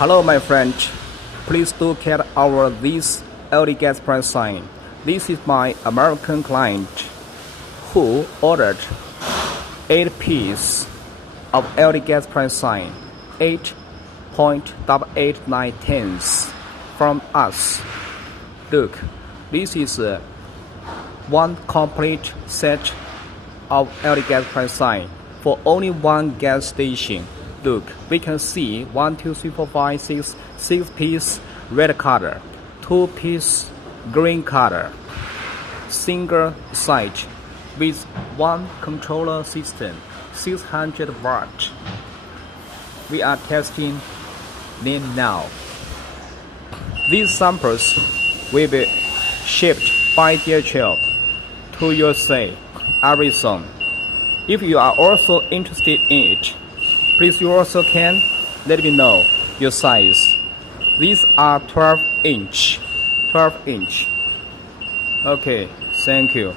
Hello, my friend. Please look at our this LED gas price sign. This is my American client who ordered 8 pieces of LED gas price sign, 8.889 from us. Look, this is one complete set of LED gas price sign for only one gas station. Look, we can see 1, 2, 3, 4, 5, 6 piece red color, 2 piece green color, single site with one controller system, 600 watt. We are testing them now. These samples will be shipped by DHL to USA very soon. If you are also interested in it, please you also can let me know your size. These are 12 inch. Okay, thank you.